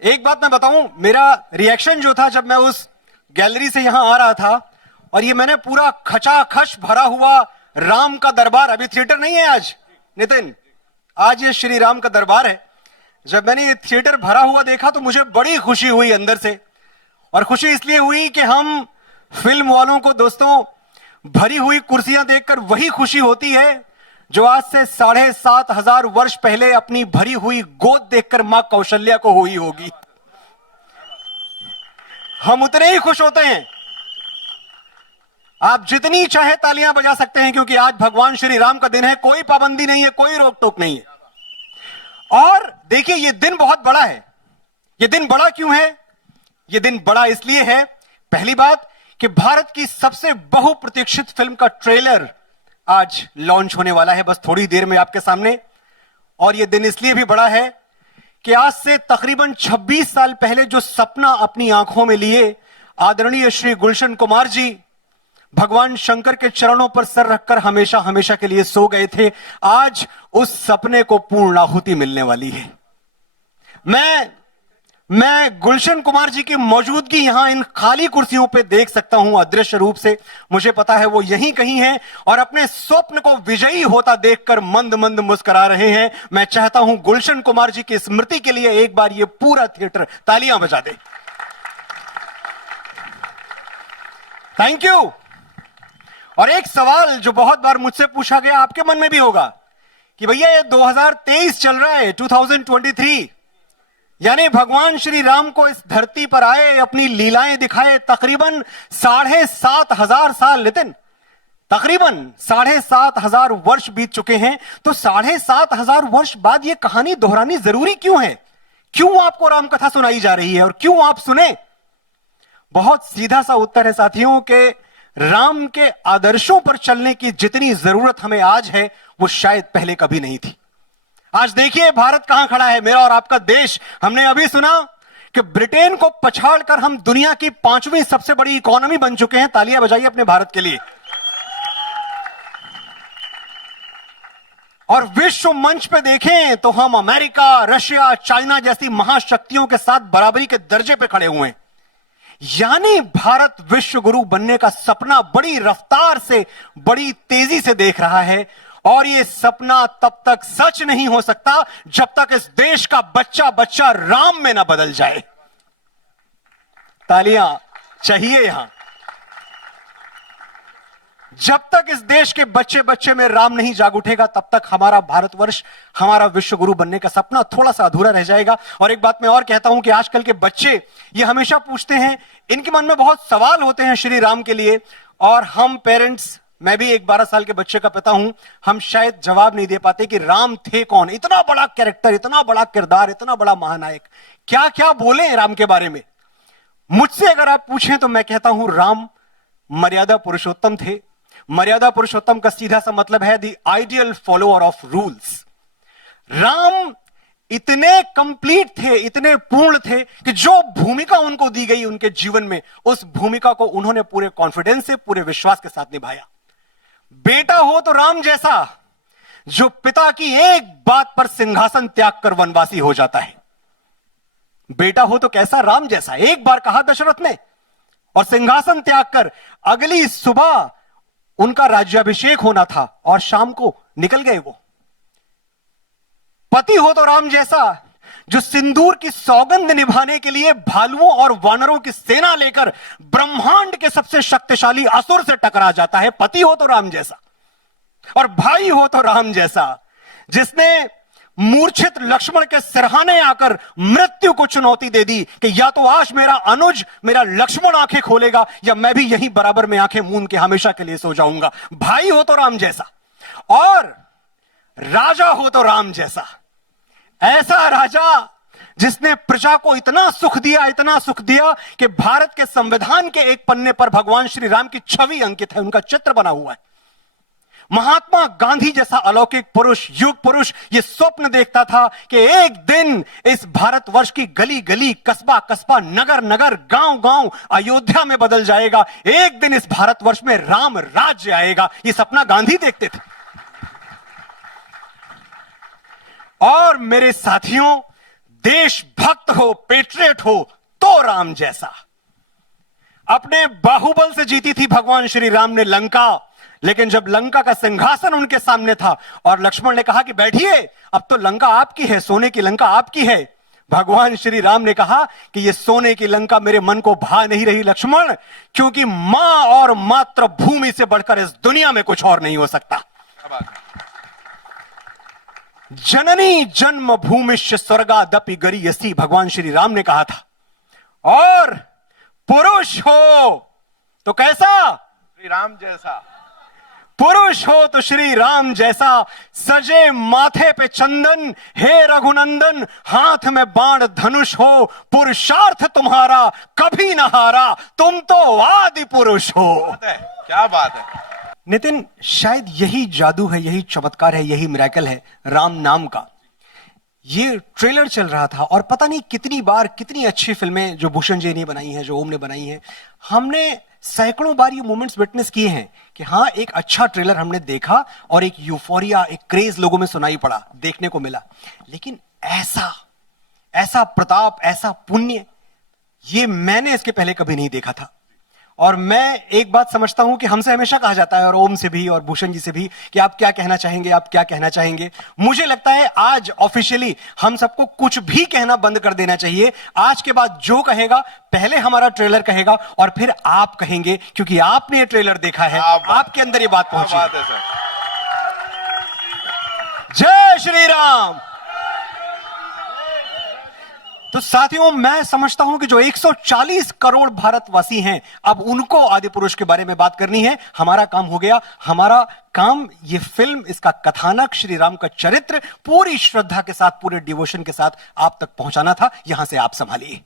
एक बात मैं बताऊं, मेरा रिएक्शन जो था जब मैं उस गैलरी से यहां आ रहा था और ये मैंने पूरा खचाखच भरा हुआ राम का दरबार, अभी थिएटर नहीं है आज नितिन, आज ये श्री राम का दरबार है। जब मैंने ये थिएटर भरा हुआ देखा तो मुझे बड़ी खुशी हुई अंदर से, और खुशी इसलिए हुई कि हम फिल्म वालों को दोस्तों भरी हुई कुर्सियां देखकर वही खुशी होती है जो आज से 7,500 वर्ष पहले अपनी भरी हुई गोद देखकर मां कौशल्या को हुई होगी। हम उतने ही खुश होते हैं। आप जितनी चाहे तालियां बजा सकते हैं क्योंकि आज भगवान श्री राम का दिन है, कोई पाबंदी नहीं है, कोई रोक टोक नहीं है। और देखिए ये दिन बहुत बड़ा है। ये दिन बड़ा क्यों है? ये दिन बड़ा इसलिए है, पहली बात कि भारत की सबसे बहुप्रतीक्षित फिल्म का ट्रेलर आज लॉन्च होने वाला है, बस थोड़ी देर में आपके सामने। और यह दिन इसलिए भी बड़ा है कि आज से तकरीबन 26 साल पहले जो सपना अपनी आंखों में लिए आदरणीय श्री गुलशन कुमार जी भगवान शंकर के चरणों पर सर रखकर हमेशा हमेशा के लिए सो गए थे, आज उस सपने को पूर्णाहुति मिलने वाली है। मैं गुलशन कुमार जी की मौजूदगी यहां इन खाली कुर्सियों पे देख सकता हूं अदृश्य रूप से। मुझे पता है वो यहीं कहीं हैं और अपने स्वप्न को विजयी होता देखकर मंद मंद मुस्कुरा रहे हैं। मैं चाहता हूं गुलशन कुमार जी की स्मृति के लिए एक बार ये पूरा थिएटर तालियां बजा दे। Thank you. और एक सवाल जो बहुत बार मुझसे पूछा गया, आपके मन में भी होगा कि भैया ये 2023 चल रहा है, 2023, यानी भगवान श्री राम को इस धरती पर आए, अपनी लीलाएं दिखाए, तकरीबन 7,500 साल, नितिन तकरीबन 7,500 वर्ष बीत चुके हैं। तो 7,500 वर्ष बाद ये कहानी दोहरानी जरूरी क्यों है? क्यों आपको राम कथा सुनाई जा रही है और क्यों आप सुने? बहुत सीधा सा उत्तर है साथियों के राम के आदर्शों पर चलने की जितनी जरूरत हमें आज है वो शायद पहले कभी नहीं थी। आज देखिए भारत कहां खड़ा है, मेरा और आपका देश। हमने अभी सुना कि ब्रिटेन को पछाड़कर हम दुनिया की 5वीं सबसे बड़ी इकोनॉमी बन चुके हैं। तालियां बजाइए अपने भारत के लिए। और विश्व मंच पे देखें तो हम अमेरिका, रशिया, चाइना जैसी महाशक्तियों के साथ बराबरी के दर्जे पे खड़े हुए हैं। यानी भारत विश्व गुरु बनने का सपना बड़ी रफ्तार से, बड़ी तेजी से देख रहा है। और यह सपना तब तक सच नहीं हो सकता जब तक इस देश का बच्चा बच्चा राम में ना बदल जाए। तालियां चाहिए यहां। जब तक इस देश के बच्चे बच्चे में राम नहीं जाग उठेगा तब तक हमारा भारतवर्ष, हमारा विश्व गुरु बनने का सपना थोड़ा सा अधूरा रह जाएगा। और एक बात मैं और कहता हूं कि आजकल के बच्चे ये हमेशा पूछते हैं, इनके मन में बहुत सवाल होते हैं श्री राम के लिए, और हम पेरेंट्स, मैं भी एक 12 साल के बच्चे का पिता हूं, हम शायद जवाब नहीं दे पाते कि राम थे कौन, इतना बड़ा कैरेक्टर, इतना बड़ा किरदार, इतना बड़ा महानायक, क्या क्या बोले राम के बारे में। मुझसे अगर आप पूछें तो मैं कहता हूं राम मर्यादा पुरुषोत्तम थे। मर्यादा पुरुषोत्तम का सीधा सा मतलब है the ideal follower of rules. Ram इतने कंप्लीट थे, इतने पूर्ण थे कि जो भूमिका उनको दी गई उनके जीवन में, उस भूमिका को उन्होंने पूरे कॉन्फिडेंस से, पूरे विश्वास के साथ निभाया। बेटा हो तो राम जैसा, जो पिता की एक बात पर सिंहासन त्याग कर वनवासी हो जाता है। बेटा हो तो कैसा? राम जैसा। एक बार कहा दशरथ ने और सिंहासन त्याग कर अगली सुबह उनका राज्याभिषेक होना था और शाम को निकल गए वो। पति हो तो राम जैसा, जो सिंदूर की सौगंध निभाने के लिए भालुओं और वानरों की सेना लेकर ब्रह्मांड के सबसे शक्तिशाली असुर से टकरा जाता है। पति हो तो राम जैसा। और भाई हो तो राम जैसा, जिसने मूर्छित लक्ष्मण के सिरहाने आकर मृत्यु को चुनौती दे दी कि या तो आज मेरा अनुज, मेरा लक्ष्मण आंखें खोलेगा या मैं भी यहीं बराबर में आंखें मूंद के हमेशा के लिए सो जाऊंगा। भाई हो तो राम जैसा। और राजा हो तो राम जैसा, ऐसा राजा जिसने प्रजा को इतना सुख दिया, इतना सुख दिया कि भारत के संविधान के एक पन्ने पर भगवान श्री राम की छवि अंकित है, उनका चित्र बना हुआ है। महात्मा गांधी जैसा अलौकिक पुरुष, युग पुरुष, यह स्वप्न देखता था कि एक दिन इस भारतवर्ष की गली गली, कस्बा कस्बा, नगर नगर, गांव गांव अयोध्या में बदल जाएगा। एक दिन इस भारतवर्ष में राम राज्य आएगा। यह सपना गांधी देखते थे। और मेरे साथियों, देशभक्त हो, पेट्रियट हो तो राम जैसा। अपने बाहुबल से जीती थी भगवान श्री राम ने लंका, लेकिन जब लंका का सिंहासन उनके सामने था और लक्ष्मण ने कहा कि बैठिए, अब तो लंका आपकी है, सोने की लंका आपकी है, भगवान श्री राम ने कहा कि ये सोने की लंका मेरे मन को भा नहीं रही लक्ष्मण, क्योंकि मां और मातृभूमि से बढ़कर इस दुनिया में कुछ और नहीं हो सकता। जननी जन्म भूमिश्च स्वर्गादपि गरीयसी, भगवान श्री राम ने कहा था। और पुरुष हो तो कैसा? श्री राम जैसा। पुरुष हो तो श्री राम जैसा, सजे माथे पे चंदन, हे रघुनंदन हाथ में बाण धनुष हो, पुरुषार्थ तुम्हारा कभी न हारा, तुम तो आदि पुरुष हो। क्या बात है नितिन, शायद यही जादू है, यही चमत्कार है, यही मिरेकल है राम नाम का। ये ट्रेलर चल रहा था और पता नहीं कितनी बार, कितनी अच्छी फिल्में जो भूषण जी ने बनाई हैं, जो ओम ने बनाई हैं, हमने सैकड़ों बार ये मोमेंट्स विटनेस किए हैं कि हाँ, एक अच्छा ट्रेलर हमने देखा और एक यूफोरिया, एक क्रेज लोगों में सुनाई पड़ा, देखने को मिला। लेकिन ऐसा प्रताप, ऐसा पुण्य, ये मैंने इसके पहले कभी नहीं देखा था। और मैं एक बात समझता हूं कि हमसे हमेशा कहा जाता है, और ओम से भी और भूषण जी से भी, कि आप क्या कहना चाहेंगे, आप क्या कहना चाहेंगे। मुझे लगता है आज ऑफिशियली हम सबको कुछ भी कहना बंद कर देना चाहिए। आज के बाद जो कहेगा, पहले हमारा ट्रेलर कहेगा और फिर आप कहेंगे, क्योंकि आपने ये ट्रेलर देखा है, आपके अंदर ये बात पहुंची है। जय श्री राम। तो साथियों, मैं समझता हूं कि जो 140 करोड़ भारतवासी हैं, अब उनको आदि पुरुष के बारे में बात करनी है। हमारा काम हो गया। हमारा काम ये फिल्म, इसका कथानक, श्री राम का चरित्र पूरी श्रद्धा के साथ, पूरे डिवोशन के साथ आप तक पहुंचाना था। यहां से आप संभालिए।